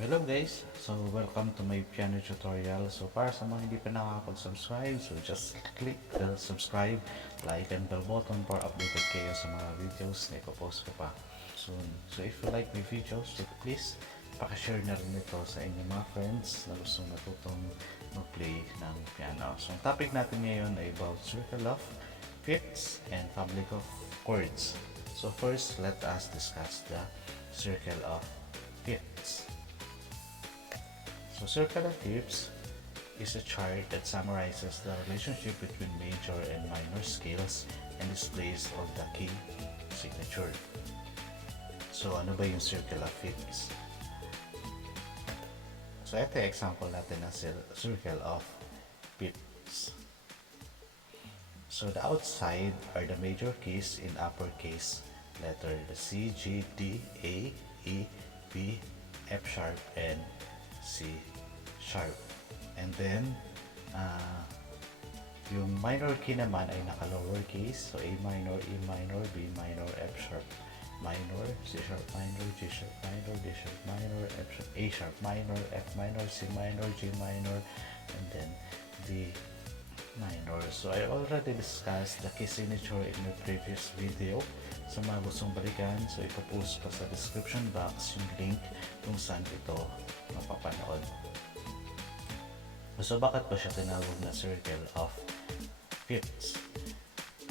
Hello guys! So welcome to my piano tutorial. So para sa mga hindi pa nakakapag-subscribe, so just click the subscribe, like, and bell button para updated kayo sa mga videos na ipopost ko pa soon. So if you like my videos, so please pakishare na rin ito sa inyong mga friends na gusto natutong mag-play ng piano. So ang topic natin ngayon ay about circle of fifths and family of chords. So first, let us discuss the circle of fifths. So circle of fifths is a chart that summarizes the relationship between major and minor scales and displays all the key signature. So ano ba yung circle of fifths? So ito yung example natin ng circle of fifths. So the outside are the major keys in uppercase letter, the C, G, D, A, E, B, F sharp, and C sharp. And then yung minor key naman ay naka lower case, so A minor, E minor, B minor, F sharp minor, C sharp minor, G sharp minor, D sharp minor, F sharp, A sharp minor, F minor, C minor, G minor, and then D minor. So I already discussed the key signature in my previous video. Sa mga gustong balikan, so ipopost ko sa description box yung link kung saan ito mapapanood. So bakit ba siya tinawag na circle of fifths?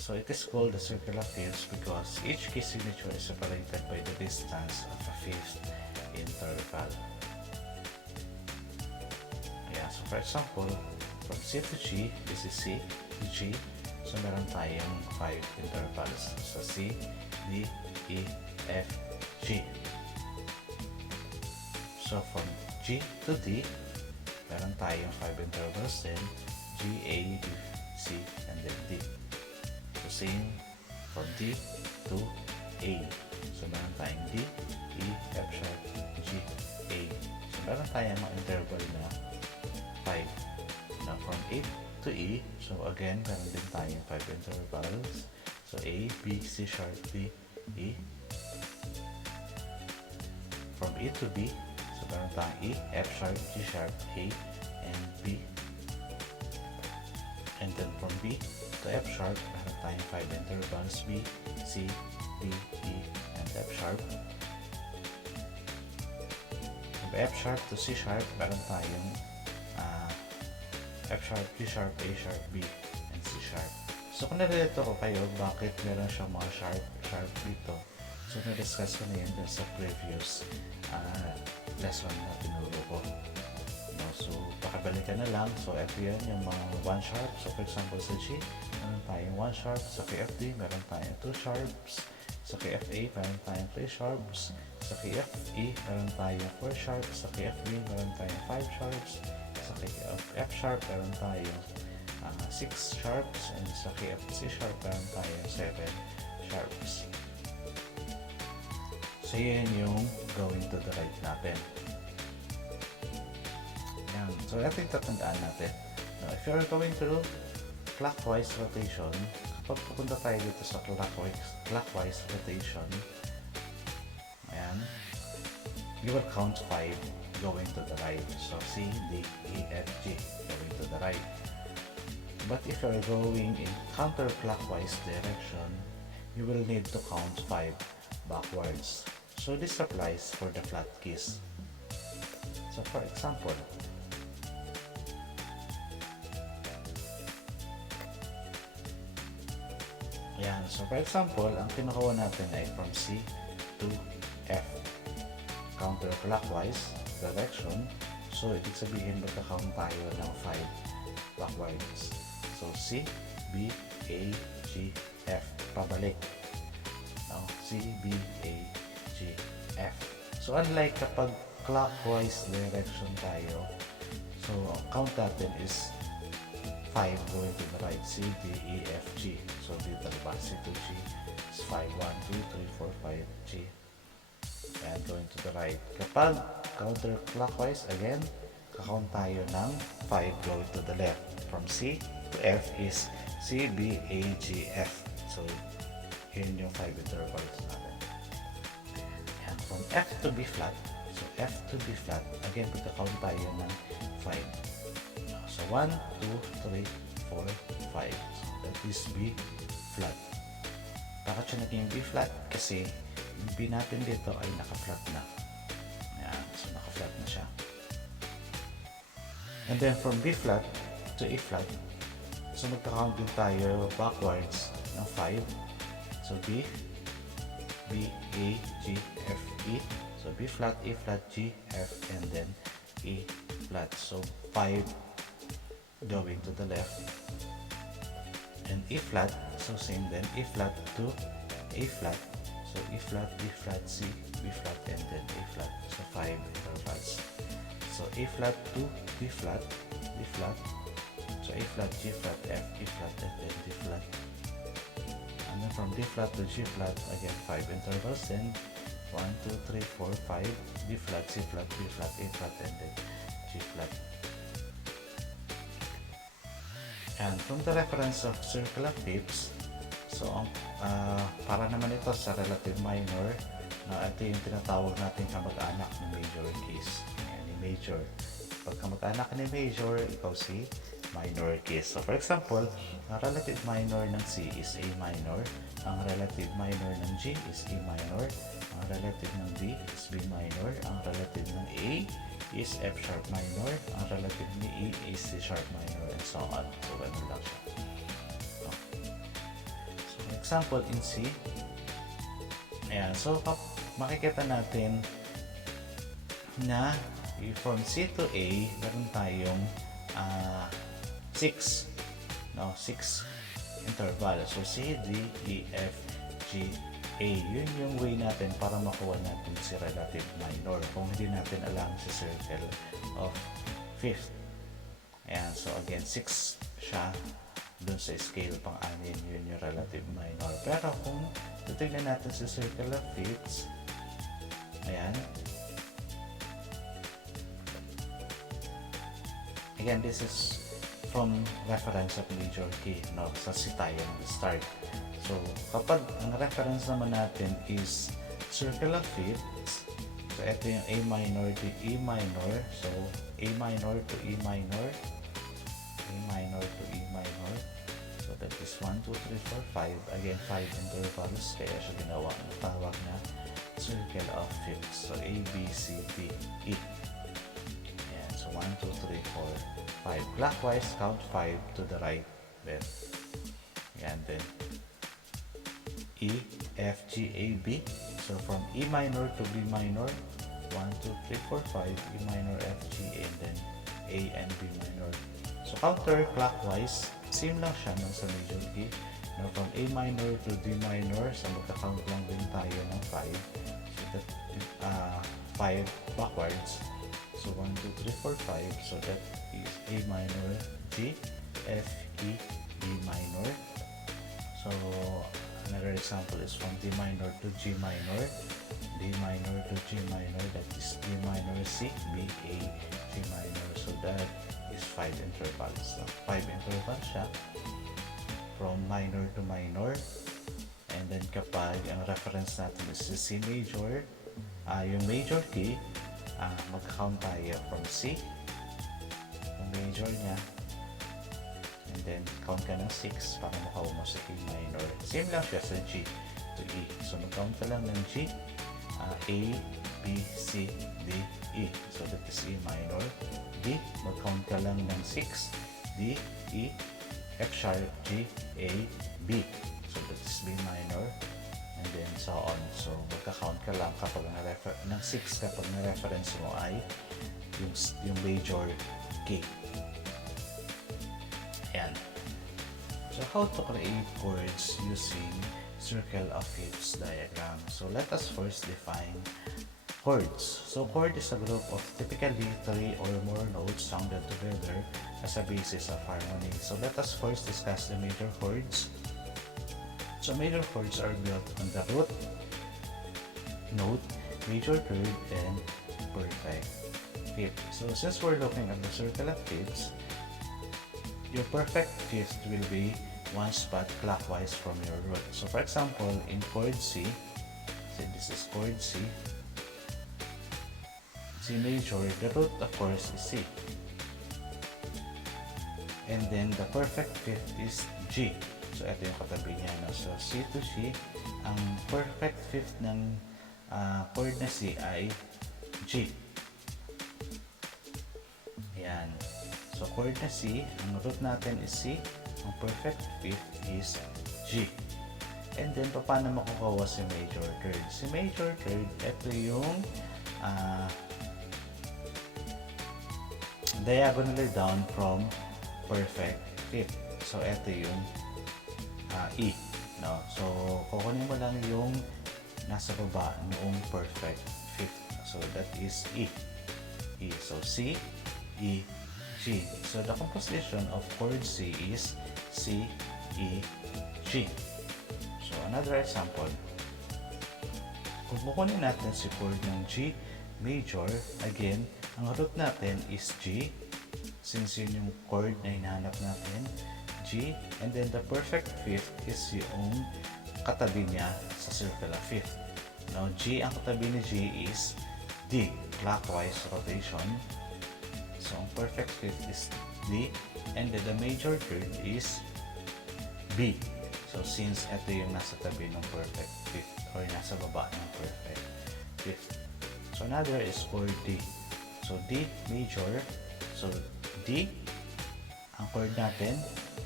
So it is called the circle of fifths because each key signature is separated by the distance of a fifth interval. Yeah, so for example, from C to G, this is C to G. So meron tayong 5 intervals. So C, D, E, F, G. So from G to D, meron tayong 5 intervals, then G, A, B, C, and then D. So same from D to A. So meron tayong D, E, F sharp, G, A. So meron tayong mga interval na 5. Now from A to E, so again, meron din tayong 5 intervals. So A, B, C sharp, D, E. From E to B, so meron tayong E, F sharp, G sharp, A, and B. And then from B to F sharp, meron tayong 5 intervals, B, C, D, E, and F sharp. From F sharp to C sharp, meron tayong F sharp, G sharp, A sharp, B, and C sharp. So kung nalilito ko kayo, bakit meron siyang mga sharp dito? So na-discuss ko na yun dun sa previous lesson na tinuro ko. No, so pakabalikan na lang. So ito yan, yung mga 1 sharp. So for example sa G, meron tayong 1 sharp. Sa KFD, meron tayong 2 sharps. Sa KFA, meron tayong 3 sharps. Sa KFE, meron tayong 4 sharps. Sa KFB, meron tayong 5 sharps. Sa F sharp, meron tayong 6 sharps. And sa C sharp, meron tayong 7 sharps. So yan yung going to the right natin. Yan. So ito yung tatandaan natin. Now, if you're going through clockwise rotation, kapag pupunta tayo dito sa clockwise rotation, ayan, you will count 5 going to the right. So C, D, E, F, G going to the right. But if you're going in counterclockwise direction, you will need to count 5 backwards. So this applies for the flat keys. So for example, yan. So for example, ang kinukuha natin ay from C to F. Counterclockwise direction. So ibig sabihin magka-count tayo ng 5 backwards. So C, B, A, G, F. Pabalik. Now C, B, A, G, F. So unlike kapag clockwise direction tayo, so count natin is 5 going to the right, C, D, E, F, G. So dito diba, C to G is 5, 1, 2, 3, 4, 5, G. And going to the right. Kapag counterclockwise, again, kakount tayo ng 5 going to the left. From C to F is C, B, A, G, F. So yun yung 5 intervals natin. And from F to B flat, so F to B flat. Again, pagka-count tayo ng 5. So 1, 2, 3, 4, 5. So that is B flat. Bakit siya naging B flat? Kasi yung B natin dito ay naka-flat na. Ayan, so naka-flat na siya. And then from B flat to A flat, so magka-count din tayo backwards ng 5. So B, A, G, F, E. So B flat, A flat, G, F, and then A flat. So 5 going to the left. And A flat, so same then, A flat to A flat. So E flat, B flat, C, B flat, and then A flat. So 5 intervals. So A flat to B flat, B flat. So A flat, G flat, F, E flat, and then D flat. And then from D flat to G flat, again 5 intervals. Then 1, 2, 3, 4, 5, B flat, C flat, B flat, A flat, and then G flat. And from the reference of circular fifths, so para naman ito sa relative minor, ito yung tinatawag natin kamag-anak ng major keys. Ni major. Pag kamag-anak ni major, ikaw si minor keys. So for example, ang relative minor ng C is A minor, ang relative minor ng G is E minor, ang relative ng D is B minor, ang relative ng A is F sharp minor, ang relative ni E is C sharp minor, and so on. So ganun lang siya. So example in C, ayan, so makikita natin na from C to A, meron tayong 6 interval. So C, D, E, F, G, A. Yun yung way natin para makuha natin si relative minor kung hindi natin alam si circle of fifth. Ayan, so again 6 siya dun sa scale pang-anin, yun yung relative minor. Pero kung titignan natin si circle of fifths, ayan, again, this is from reference of major key, no? Sa C tayo ng start. So, kapag ang reference naman natin is circle of fifths, so ito yung A minor to E minor, so A minor to E minor, A minor to E minor, so that is 1, 2, 3, 4, 5, again 5 intervals, kaya siya ginawa ang tawag na circle of fifths. So A, B, C, D, E. Ayan, so 1, 2, 3, 4, 5. Clockwise, count 5 to the right, then ayan, then E, F, G, A, B. So from E minor to B minor, 1, 2, 3, 4, 5, E minor, F, G, and then A and B minor. So counterclockwise, same lang siya ng sa major key. Now from A minor to D minor, so magka-count lang din tayo ng 5. So that 5 backwards. So 1, 2, 3, 4, 5. So that is A minor, G, F, E, B minor. So another example is from D minor to G minor, D minor to G minor, that is D minor, C, B, A, G minor. So that is 5 intervals. So 5 intervals siya from minor to minor. And then kapag ang reference natin is C major, yung major key, mag-count tayo from C, yung major niya, and then count ka ng 6 para makawa mo sa A minor. Same lang siya sa G to E. So mag-count ka lang ng G, A, B, C, D, E. So that is E minor. D, mag-count ka lang ng 6, D, E, F sharp, G, A, B. So that is B minor. And then so on. So magka-count ka lang kapag ng 6 kapag na-reference mo ay yung major key. Ayan. So how to create chords using circle of fifths diagram. So let us first define chords. So chord is a group of typically 3 or more notes sounded together as a basis of harmony. So let us first discuss the major chords. So major chords are built on the root, note, major third, and perfect fifth. So since we're looking at the circle of fifths, your perfect fifth will be one spot clockwise from your root. So for example, in chord C, say this is chord C, C major, the root of course is C. And then the perfect fifth is G. So ito yung katabi niya. No? So C to G, ang perfect fifth ng chord na C ay G. Ayan. So chord na C, ang root natin is C, ang perfect fifth is G. And then paano makukuha si major third? Si major third, ito yung diagonally down from perfect fifth. So ito yung E, no? So kukunin mo lang yung nasa baba noong perfect fifth. So that is E. E. So C, E, G. So the composition of chord C is C, E, G. So another example. Kung kukunin natin si chord ng G major, again, ang root natin is G. Since yun yung chord na hinahanap natin, G, and then the perfect fifth is yung katabi niya sa circle of fifth. Now, G, ang katabi ni G is D, clockwise rotation. So, ang perfect fifth is D, and then the major third is B. So, since ito yung nasa tabi ng perfect fifth, or nasa baba ng perfect fifth. So, another is chord D. So, D major, so D, ang chord natin,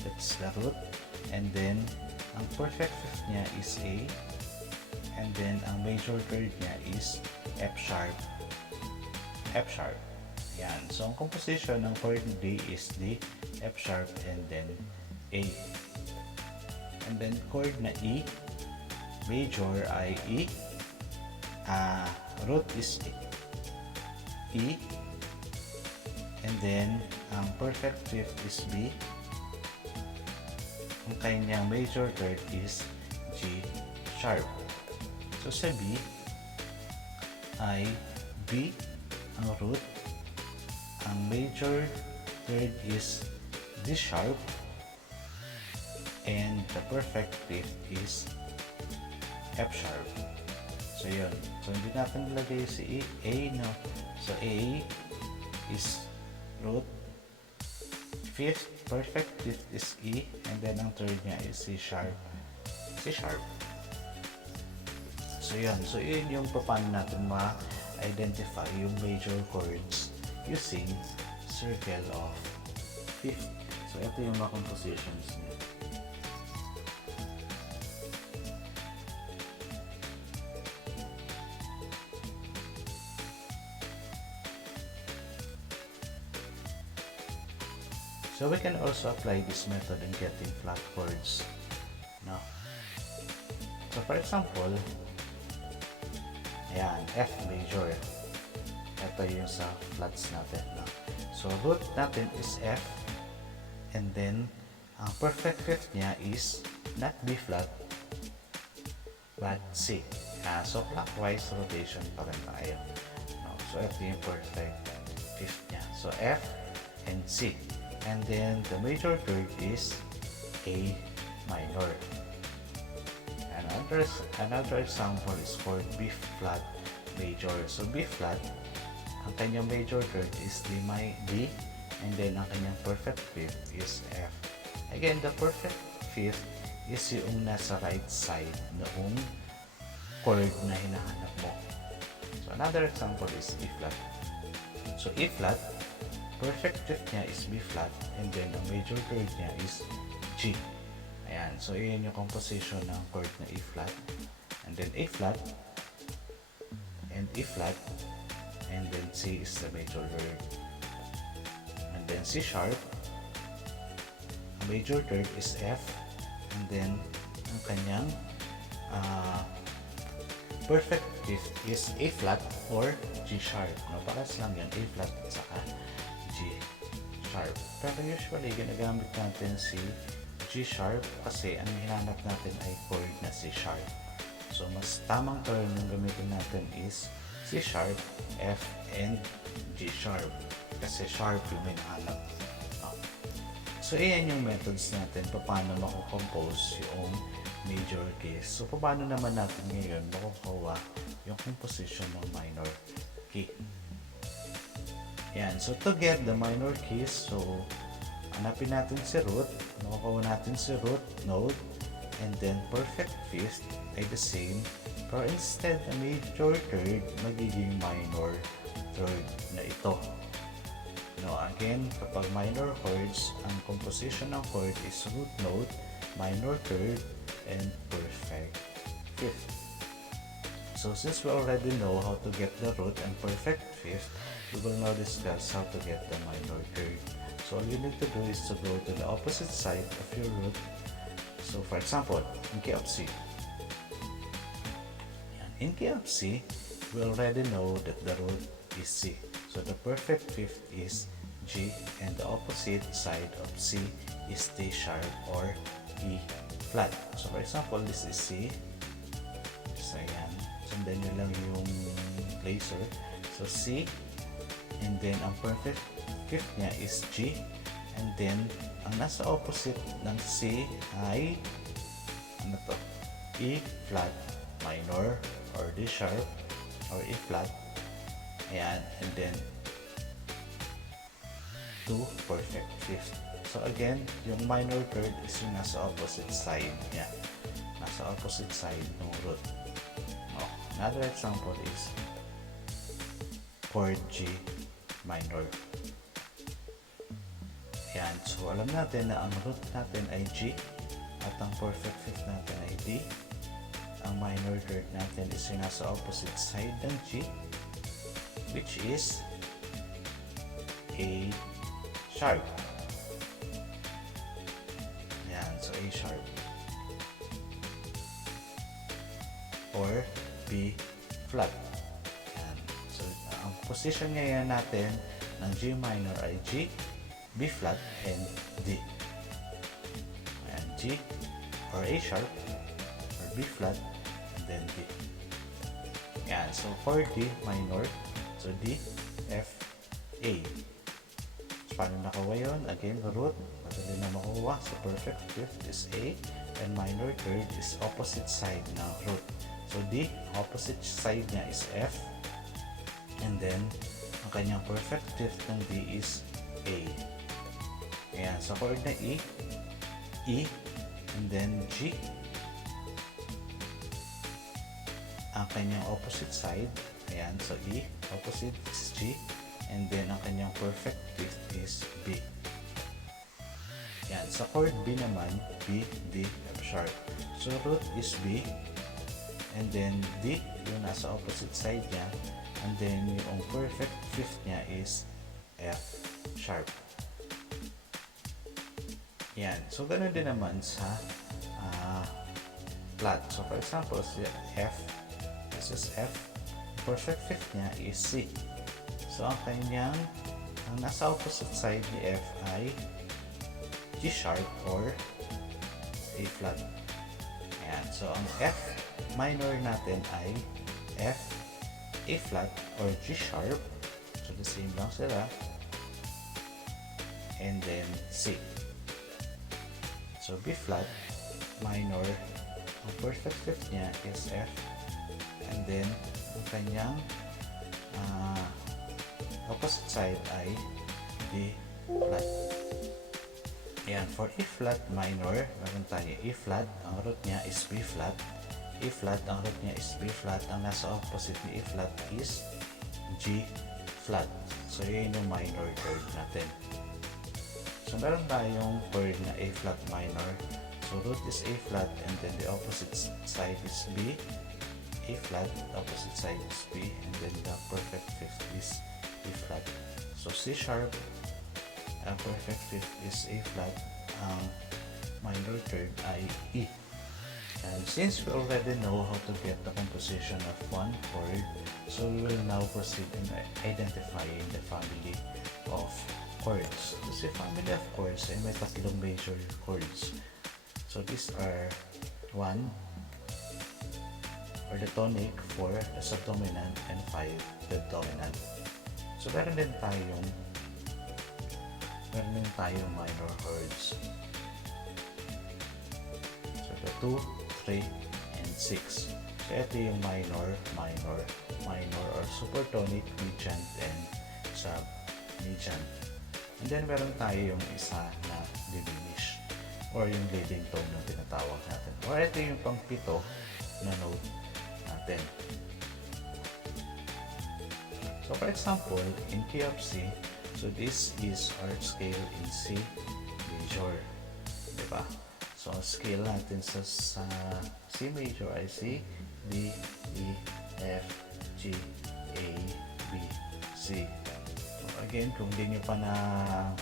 that's the root, and then ang perfect fifth niya is A, and then ang major third niya is F sharp, F sharp. Yan. So ang composition ng chord D is D, F sharp, and then A. And then chord na E, major ay E, root is E, and then ang perfect fifth is B. Ang kanyang major third is G sharp. So sa B ay B ang root, ang major third is D sharp, and the perfect fifth is F sharp. So yun. So hindi natin nilagay si A, no? So A is root, fifth, perfect fifth is E, and then ang third niya is C sharp. C sharp. So yun. So yun yung paano natin ma-identify yung major chords using circle of fifth. So ito yung mga compositions niya. So we can also apply this method in getting flat chords. No? So for example, ayan, F major. Ito yung sa flats natin. No? So root natin is F, and then ang perfect fifth niya is not B flat, but C. So clockwise rotation pa rin tayo. No? So ito yung perfect fifth niya. So F and C. And then the major third is A minor. And another example is chord B flat major. So B flat, ang kanyang major third is D, and then ang kanyang perfect fifth is F. Again, the perfect fifth is yung nasa right side noong chord na hinahanap mo. So another example is E flat. So E flat, perfect fifth niya is B flat, and then ang major third niya is G. Ayan. So, yun yung composition ng chord na E flat. And then A flat, and E flat, and then C is the major third. And then C sharp, ang major third is F, and then ang kanyang perfect fifth is A flat or G sharp. No, paras lang yan, A flat at saka G sharp. Pero usually, ginagamit natin si G sharp kasi ang hinanap natin ay chord na C sharp. So, mas tamang term yung gamitin natin is C sharp, F, and G sharp. Kasi sharp yung hinahanap. So, iyan yung methods natin paano makukompose yung major keys. So, paano naman natin ngayon makukuha yung composition ng minor key. Yan. So to get the minor keys, so hanapin natin si root, makukuha natin si root node, and then perfect fifth ay the same, pero instead na major third, magiging minor third na ito. Again, kapag minor chords, ang composition ng chord is root node, minor third, and perfect fifth. So since we already know how to get the root and perfect fifth, we will now discuss how to get the minor third. So all you need to do is to go to the opposite side of your root. So for example, in key of C. In key of C, we already know that the root is C. So the perfect fifth is G, and the opposite side of C is D sharp or E flat. So for example, this is C. So ayan, sundan nyo lang yung laser. So C, and then ang perfect fifth niya is G, and then ang nasa opposite ng C ay ano to? E flat minor or D sharp or E flat. Ayan, and then 2 perfect fifth. So again, yung minor third is yung nasa opposite side niya. Nasa opposite side ng root. Another example is chord G minor. Ayan, so alam natin na ang root natin ay G at ang perfect fifth natin ay D. Ang minor third natin is yung nasa opposite side ng G, which is A sharp. Yan, so A sharp. Or B flat. Yan. So, ang position ngayon natin ng G minor ay G, B flat, and D. Ayan, G or A sharp or B flat, and then D. Yan, so for D minor, so D, F, A. Paano nakuha yun? Again, root, madali na makuha. So perfect fifth is A, and minor third is opposite side ng root. So D, opposite side niya is F, and then ang kanyang perfect fifth ng D is A. Ayan, so chord na E, E, and then G. Ang kanyang opposite side, ayan, so E, opposite is G, and then ang kanyang perfect fifth is B. Yan, sa chord B naman, B, D, F sharp. So root is B, and then D, yung nasa opposite side niya, and then yung perfect fifth niya is F sharp. Yan, so ganun din naman sa flat. So for example, si F, this is F, perfect fifth niya is C. So, ang nasa opposite side ni F ay G sharp or A flat. Ayan. So, ang F minor natin ay F, A flat, or G sharp. So, the same lang sila. And then C. So, B flat, minor, ang perfect fifth niya is F. And then, ang kanyang opposite side ay D flat. Ayan, for E flat minor, meron tayo E flat, ang root niya is B flat. E flat, ang root niya is B flat. Ang nasa opposite ni E flat is G flat. So, yun yung minor chord natin. So, meron tayong chord na A flat minor. So, root is A flat, and then the opposite side is B. A flat, opposite side is B, and then the perfect fifth is E flat. So C sharp, ang perfect fifth is A flat, ang minor third ay E. And since we already know how to get the composition of one chord, so we will now proceed in identifying the family of chords. Kasi family of chords ay may tatlong major chords. So these are 1, or the tonic, 4, the subdominant, and 5, the dominant. So meron din tayong minor chords. So the 2, 3, and 6. So ito yung minor or supertonic, regent, and sub. median. And then meron tayo yung isa na diminish or yung leading tone na tinatawag natin. Or ito yung pang-pito na note natin. So for example, in key of C, so this is our scale in C major. Diba? So ang scale natin sa C major ay C, D, E, F, G, A, B, C. Again, kung hindi nyo pa na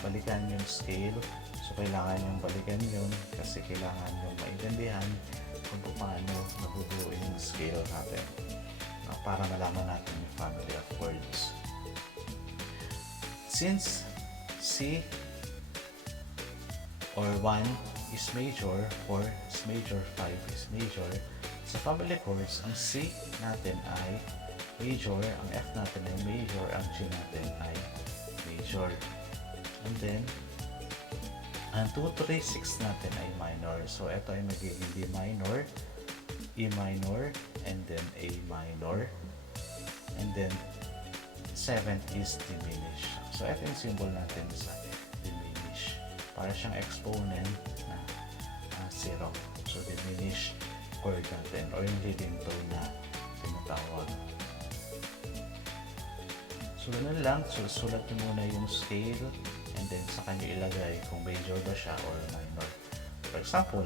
balikan yung scale, so kailangan nyo balikan yun kasi kailangan nyo maintindihan kung paano nabubuo yung scale natin para malaman natin yung family of chords. Since C or 1 is major, 4 is major, 5 is major, sa family chords, ang C natin ay major, ang F natin ay major, ang G natin ay major. And then, ang 2, 3, 6 natin ay minor. So, ito ay magiging D minor, E minor, and then A minor. And then, 7 is diminish. So, ito yung symbol natin sa diminish. Para siyang exponent na 0. So, diminish chord natin or yung leading tone na tinatawag. So, ganun lang. So, sulat nyo muna yung scale and then sa kanya ilagay kung major ba siya or minor. For example,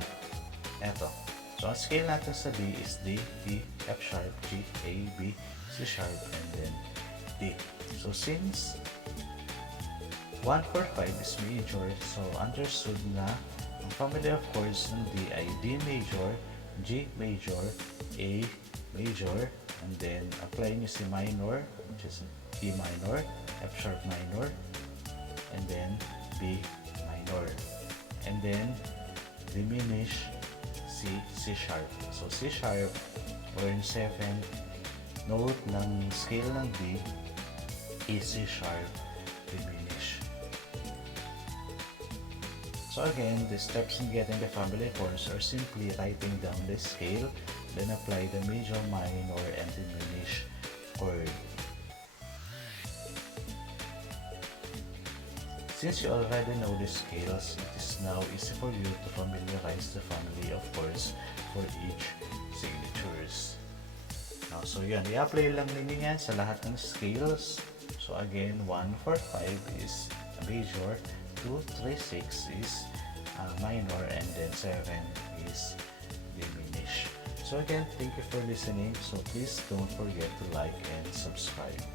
eto. So, ang scale natin sa D is D, E, F sharp, G, A, B, C sharp, and then D. So, since 1, 4, 5 is major, so understood na ang family of chords ng D ay D major, G major, A major, and then apply nyo si minor, which is E minor, F sharp minor, and then B minor. And then diminish C sharp. So C sharp or yung 7 note ng scale ng D is C sharp diminish. So again, the steps in getting the family chords are simply writing down the scale, then apply the major, minor, and diminish chord. Since you already know the scales, it is now easy for you to familiarize the family of chords for each signatures. Now, so yan, i-apply lang ninyo yan sa lahat ng scales. So again, 1, 4, 5 is major, 2, 3, 6 is minor, and then 7 is diminish. So again, thank you for listening. So please don't forget to like and subscribe.